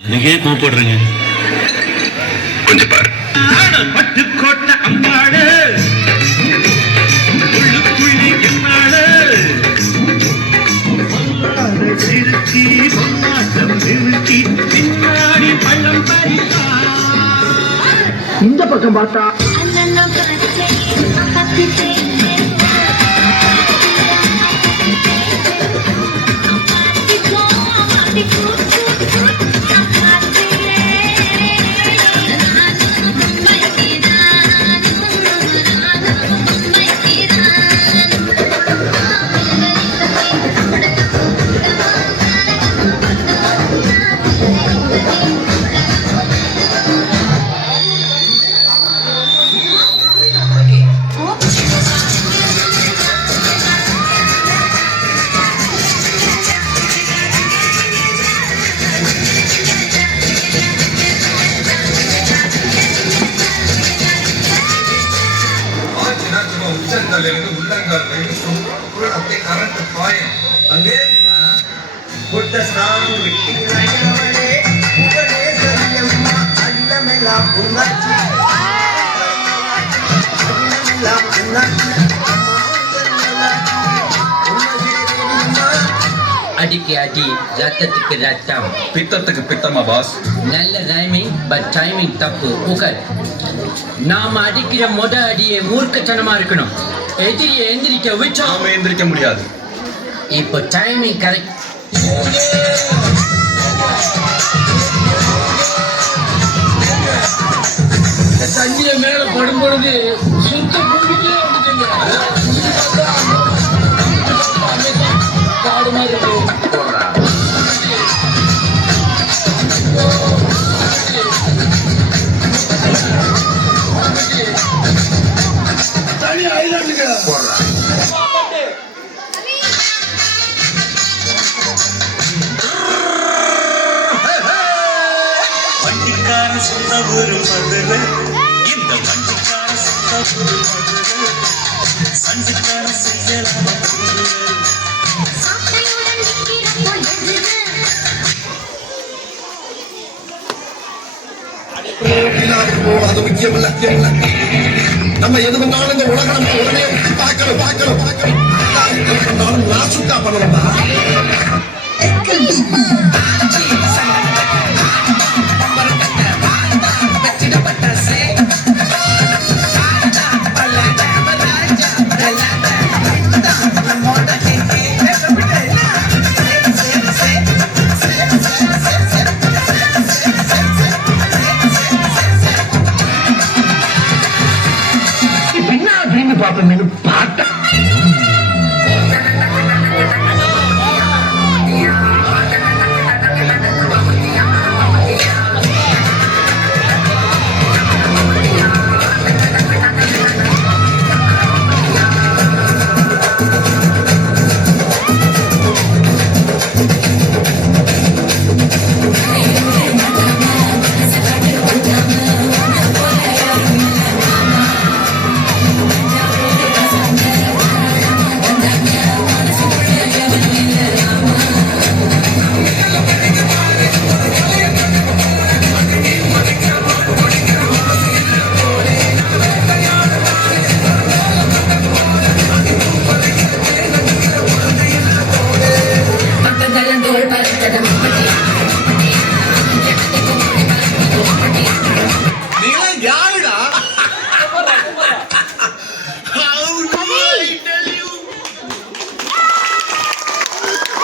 நீங்க கூப்பிடுறீங்க கொஞ்சம் பாரு. பட்டுக்கோட்டை அம்பாடு உள்ளுக்குள்ளி என்னாடு சிறுக்கி பொன்னாட்டம் நிறுத்தி பின்னாடி பள்ளம் பறித்தா. இந்த பக்கம் பார்த்தா உள்ளங்கால் அப்படியே கரண்ட் பாயம் அங்கே புட்ட சாமி அடிக்கு அடி ரத்தத்துக்கு ரத்தம் பித்தத்துக்கு பித்தமா பாஸ். நல்ல ரைமிங் பட் டைமிங் தப்பு. உகர் நாம அடிக்கிற அடியே மூர்க்கத்தனமா இருக்கணும். எதிரியை எந்திரிக்க வச்சா நாம எந்திரிக்க முடியாது. இப்போ டைமிங் கரெக்ட். தண்ணிய மேல படும் பொழுது சுத்த காடு மாதிரி இருக்கு. வண்டிக்கார சொந்த ஒரு மதுரை, இந்த வண்டிக்கார சொந்த ஒரு மதுரை, சண்டிக்கார செய்யலாம அது முக்கியம் இல்ல. நம்ம எது பண்ணாலும் இந்த உலகம் நம்ம உடனே பார்க்கணும் நாசுக்கா பண்ணலாம்.